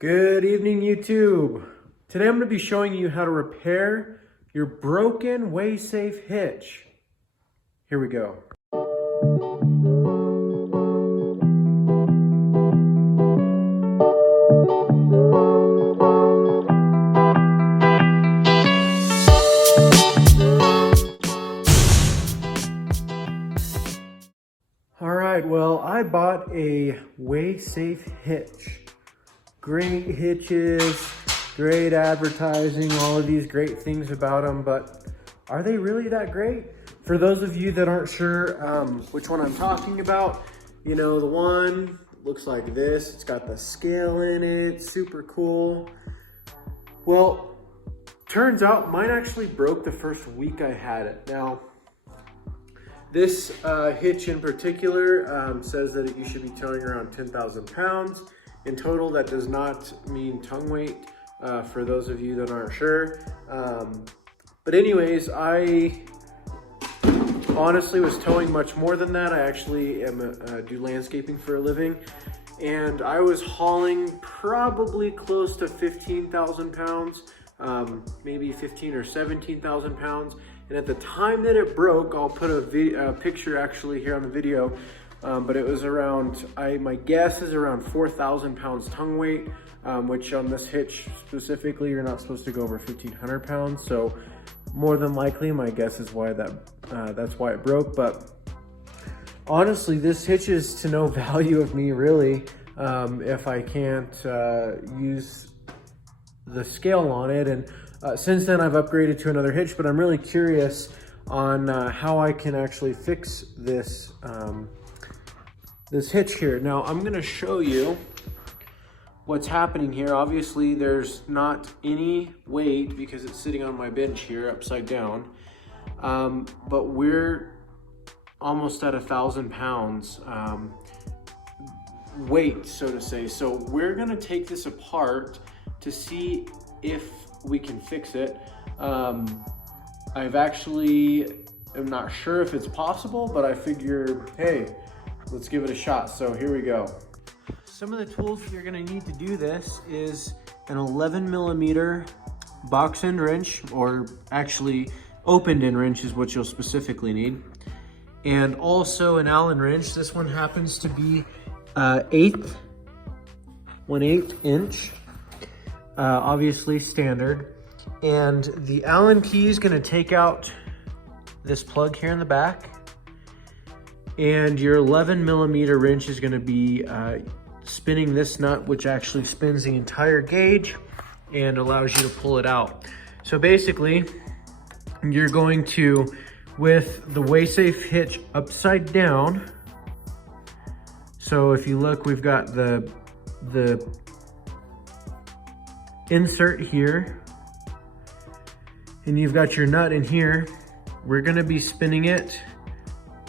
Good evening, YouTube. Today I'm going to be showing you how to repair your broken WaySafe hitch. Here we go. Alright, well, I bought a WaySafe hitch. Great hitches, great advertising, all of these great things about them, but are they really that great? For those of you that aren't sure which one I'm talking about, you know, the one looks like this. It's got the scale in it, super cool. Well, turns out mine actually broke the first week I had it. Now, this hitch in particular says that you should be towing around 10,000 pounds. In total, that does not mean tongue weight, for those of you that aren't sure. But anyways, I honestly was towing much more than that. I actually do landscaping for a living, and I was hauling probably close to 15,000 pounds, maybe 15 or 17,000 pounds. And at the time that it broke, I'll put a picture actually here on the video, but it was around, my guess is around 4,000 pounds tongue weight, which on this hitch specifically, you're not supposed to go over 1,500 pounds. So more than likely, my guess is why that's why it broke. But honestly, this hitch is to no value of me really, if I can't use the scale on it. And since then I've upgraded to another hitch, but I'm really curious on how I can actually fix this this hitch here. Now I'm gonna show you what's happening here. Obviously there's not any weight because it's sitting on my bench here upside down, but we're almost at 1,000 pounds weight, so to say. So we're gonna take this apart to see if we can fix it. I've actually am not sure if it's possible, but I figured, hey, let's give it a shot. So here we go. Some of the tools you're gonna need to do this is an 11mm box end wrench, or actually opened end wrench is what you'll specifically need. And also an Allen wrench. This one happens to be 1/8 inch. Obviously standard. And the Allen key is gonna take out this plug here in the back. And your 11mm wrench is gonna be spinning this nut, which actually spins the entire gauge and allows you to pull it out. So basically, you're going to, with the WaySafe hitch upside down, so if you look, we've got the insert here, and you've got your nut in here. We're gonna be spinning it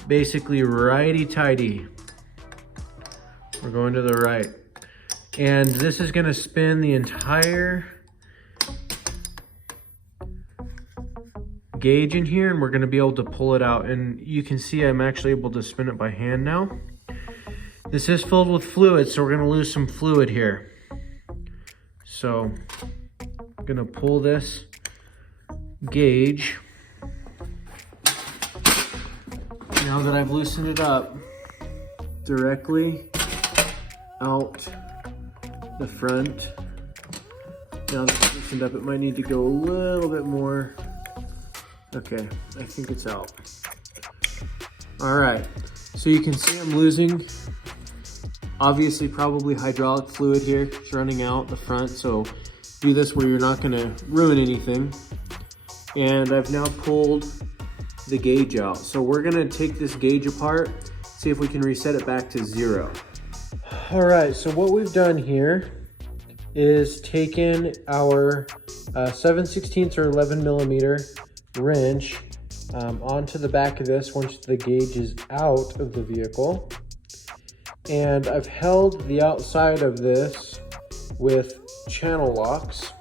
basically righty-tighty. We're going to the right. And this is gonna spin the entire gauge in here, and we're gonna be able to pull it out. And you can see I'm actually able to spin it by hand now. This is filled with fluid, so we're gonna lose some fluid here. So I'm gonna pull this gauge. Now that I've loosened it up, directly out the front. Now that it's loosened up, it might need to go a little bit more. Okay, I think it's out. All right, so you can see I'm losing, obviously probably hydraulic fluid here. It's running out the front, so do this where you're not gonna ruin anything. And I've now pulled the gauge out. So we're gonna take this gauge apart, see if we can reset it back to 0. All right, so what we've done here is taken our 7/16 or 11mm wrench onto the back of this once the gauge is out of the vehicle. And I've held the outside of this with channel locks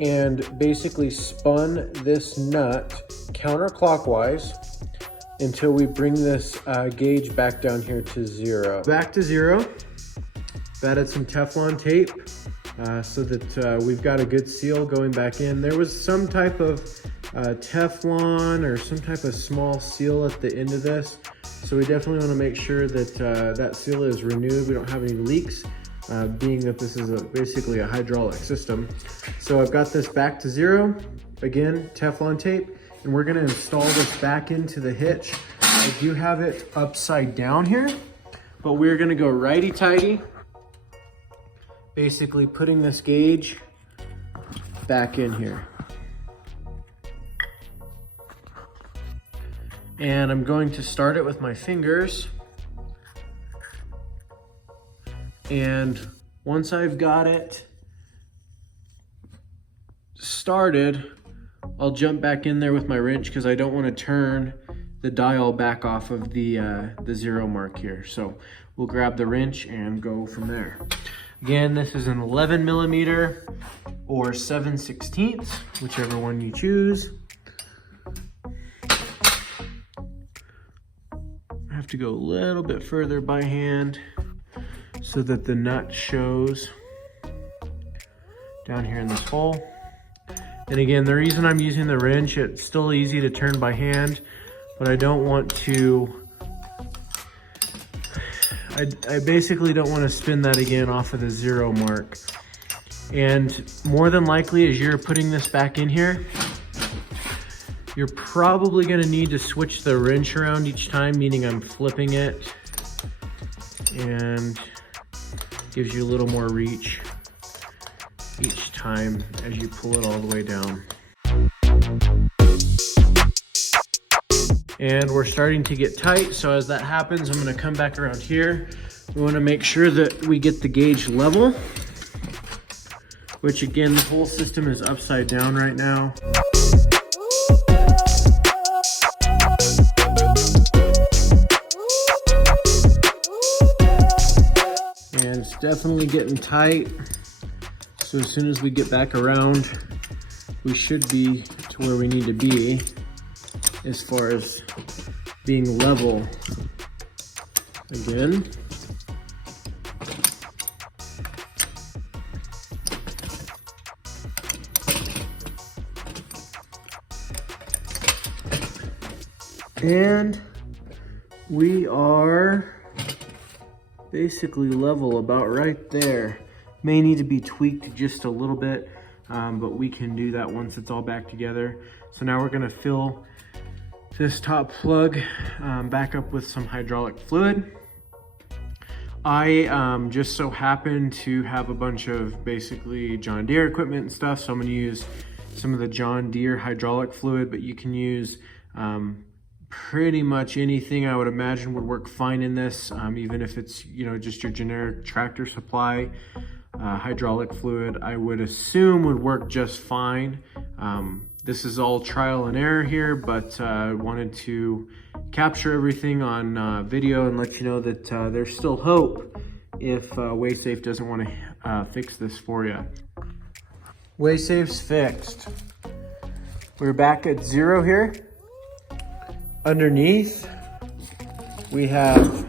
and basically spun this nut counterclockwise until we bring this gauge back down here to 0. Back to 0. I've added some Teflon tape so that we've got a good seal going back in. There was some type of Teflon or some type of small seal at the end of this. So we definitely want to make sure that that seal is renewed. We don't have any leaks, being that this is basically a hydraulic system. So I've got this back to zero. Again, Teflon tape, and we're gonna install this back into the hitch. I do have it upside down here, but we're gonna go righty-tighty, basically putting this gauge back in here. And I'm going to start it with my fingers. And once I've got it started, I'll jump back in there with my wrench because I don't want to turn the dial back off of the zero mark here. So we'll grab the wrench and go from there. Again, this is an 11 millimeter or 7/16, whichever one you choose. I have to go a little bit further by hand so that the nut shows down here in this hole. And again, the reason I'm using the wrench, it's still easy to turn by hand, but I don't want to, I basically don't want to spin that again off of the zero mark. And more than likely, as you're putting this back in here, you're probably going to need to switch the wrench around each time, meaning I'm flipping it, and gives you a little more reach each time as you pull it all the way down. And we're starting to get tight, so as that happens, I'm going to come back around here. We want to make sure that we get the gauge level, which again, the whole system is upside down right now. And it's definitely getting tight. So as soon as we get back around, we should be to where we need to be as far as being level again. And we are basically level about right there. May need to be tweaked just a little bit, but we can do that once it's all back together. So now we're gonna fill this top plug back up with some hydraulic fluid. I just so happen to have a bunch of basically John Deere equipment and stuff, so I'm gonna use some of the John Deere hydraulic fluid, but you can use pretty much anything I would imagine would work fine in this, even if it's, you know, just your generic tractor supply. Hydraulic fluid, I would assume, would work just fine. This is all trial and error here, but I wanted to capture everything on video and let you know that there's still hope if WaySafe doesn't want to fix this for you. WaySafe's fixed. We're back at zero here. Underneath, we have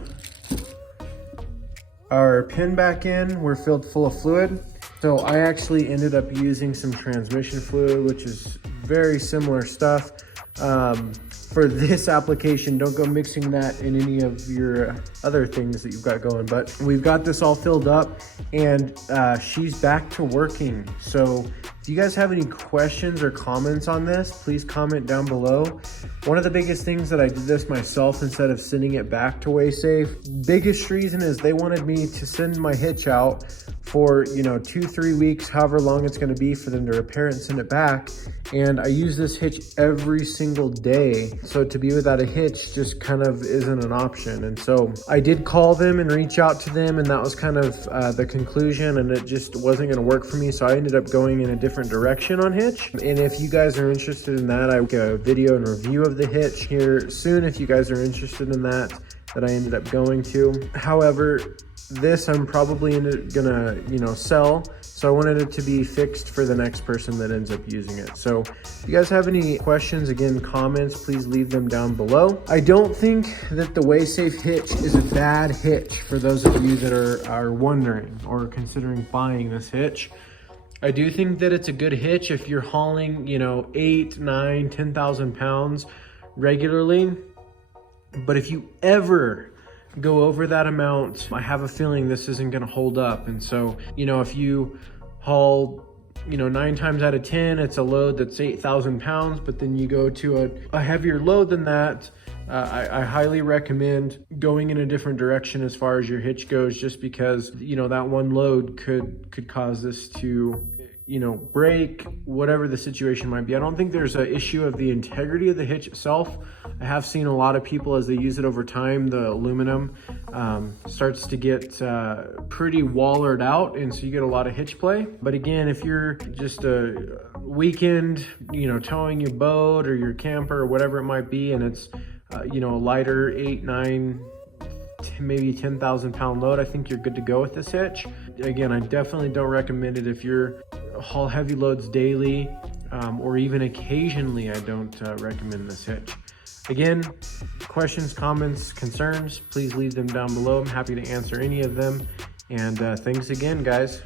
our pin back in. We're filled full of fluid. So I actually ended up using some transmission fluid, which is very similar stuff. For this application, don't go mixing that in any of your other things that you've got going, but we've got this all filled up and she's back to working. So if you guys have any questions or comments on this, please comment down below. One of the biggest things that I did this myself instead of sending it back to WaySafe, biggest reason is they wanted me to send my hitch out for, you know, 2-3 weeks, however long it's going to be for them to repair it and send it back. And I use this hitch every single day. So to be without a hitch just kind of isn't an option. And so I did call them and reach out to them, and that was kind of the conclusion, and it just wasn't going to work for me. So I ended up going in a different direction on hitch. And if you guys are interested in that, I will get a video and review of the hitch here soon if you guys are interested in that I ended up going to. However, this I'm probably gonna, you know, sell. So I wanted it to be fixed for the next person that ends up using it. So if you guys have any questions, again, comments, please leave them down below. I don't think that the WaySafe hitch is a bad hitch for those of you that are wondering or considering buying this hitch. I do think that it's a good hitch if you're hauling, you know, 8, 9, 10,000 pounds regularly. But if you ever go over that amount, I have a feeling this isn't gonna hold up. And so, you know, if you haul, you know, 9 times out of 10, it's a load that's 8,000 pounds, but then you go to a heavier load than that, I highly recommend going in a different direction as far as your hitch goes, just because, you know, that one load could cause this to, you know, break, whatever the situation might be. I don't think there's an issue of the integrity of the hitch itself. I have seen a lot of people, as they use it over time, the aluminum starts to get pretty wallered out, and so you get a lot of hitch play. But again, if you're just a weekend, you know, towing your boat or your camper or whatever it might be, and it's you know, a lighter 8, 9, maybe 10,000 pound load, I think you're good to go with this hitch. Again, I definitely don't recommend it if you're haul heavy loads daily, or even occasionally. I don't recommend this hitch. Again, questions, comments, concerns, please leave them down below. I'm happy to answer any of them. And thanks again, guys.